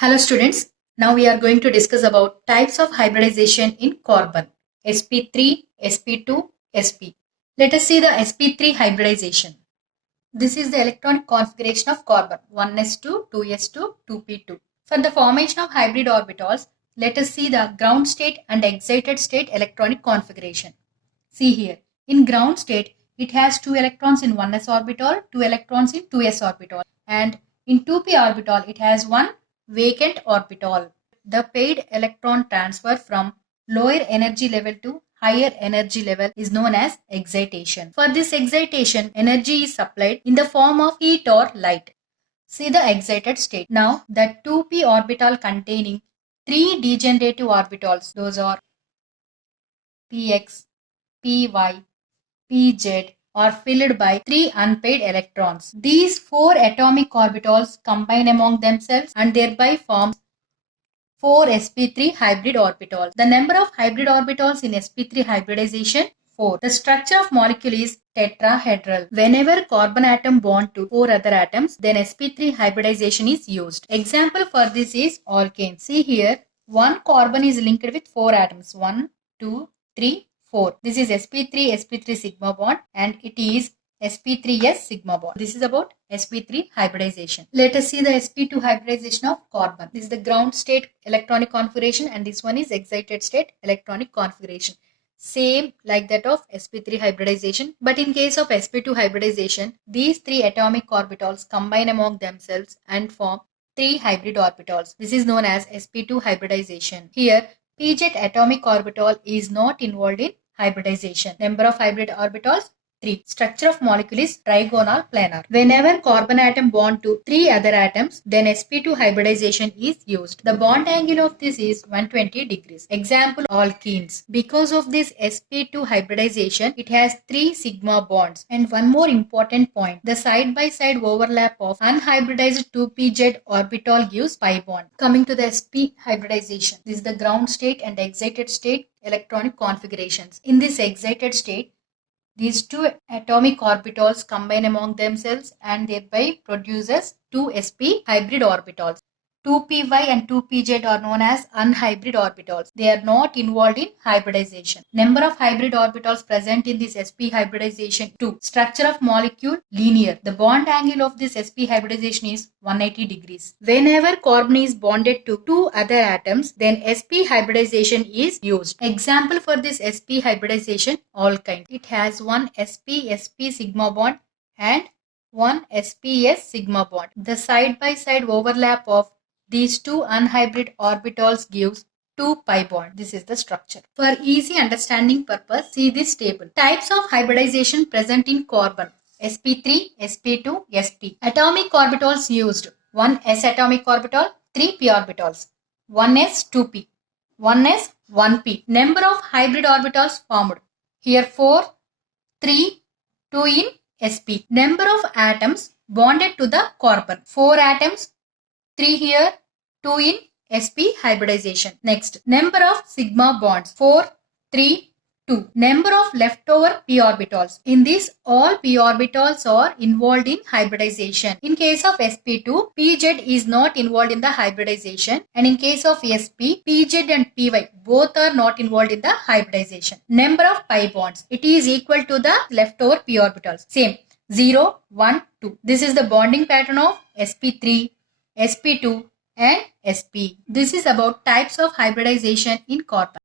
Hello students, now we are going to discuss about types of hybridization in carbon, sp3, sp2, sp. Let us see the sp3 hybridization. This is the electronic configuration of carbon, 1s2, 2s2, 2p2. For the formation of hybrid orbitals, let us see the ground state and excited state electronic configuration. See here, in ground state, it has 2 electrons in 1s orbital, 2 electrons in 2s orbital, and in 2p orbital, it has 1 vacant orbital. The paired electron transfer from lower energy level to higher energy level is known as excitation. For this excitation, energy is supplied in the form of heat or light. See the excited state. Now, the 2p orbital containing 3 degenerative orbitals, those are px, py, pz, are filled by 3 unpaired electrons. These 4 atomic orbitals combine among themselves and thereby form 4 sp3 hybrid orbitals. The number of hybrid orbitals in sp3 hybridization 4. The structure of molecule is tetrahedral. Whenever carbon atom bond to 4 other atoms, then sp3 hybridization is used. Example for this is alkane. See here, one carbon is linked with 4 atoms. 1, 2, 3, 4. This is sp3 sigma bond and it is sp3s sigma bond. This is about sp3 hybridization. Let us see the sp2 hybridization of carbon. This is the ground state electronic configuration and this one is excited state electronic configuration. Same like that of sp3 hybridization, but in case of sp2 hybridization, these 3 atomic orbitals combine among themselves and form 3 hybrid orbitals. This is known as sp2 hybridization. Here, pz atomic orbital is not involved in hybridization. Number of hybrid orbitals 3. Structure of molecule is trigonal planar. Whenever carbon atom bond to 3 other atoms, then sp2 hybridization is used. The bond angle of this is 120 degrees. Example, alkenes. Because of this sp2 hybridization, it has 3 sigma bonds. And one more important point, the side-by-side overlap of unhybridized 2pz orbital gives pi bond. Coming to the sp hybridization, this is the ground state and excited state electronic configurations. In this excited state, these 2 atomic orbitals combine among themselves and thereby produces 2 sp hybrid orbitals. 2py and 2pz are known as unhybrid orbitals. They are not involved in hybridization. Number of hybrid orbitals present in this sp hybridization 2. Structure of molecule linear. The bond angle of this sp hybridization is 180 degrees. Whenever carbon is bonded to 2 other atoms, then sp hybridization is used. Example for this sp hybridization, alkyne. It has one sp sigma bond and one sps sigma bond. The side-by-side overlap of these 2 unhybrid orbitals gives 2 pi bond. This is the structure. For easy understanding purpose, see this table. Types of hybridization present in carbon. sp3, sp2, sp. Atomic orbitals used. 1 s atomic orbital, 3 p orbitals. 1s, 2p. 1s, 1p. Number of hybrid orbitals formed. Here 4, 3, 2 in sp. Number of atoms bonded to the carbon. 4 atoms, 3 here, 2 in sp hybridization. Next, number of sigma bonds 4, 3, 2. Number of leftover p orbitals. In this, all p orbitals are involved in hybridization. In case of sp2, pz is not involved in the hybridization, and in case of sp, pz and py both are not involved in the hybridization. Number of pi bonds. It is equal to the leftover p orbitals. Same. 0, 1, 2. This is the bonding pattern of sp3, sp2 and sp. This is about types of hybridization in carbon.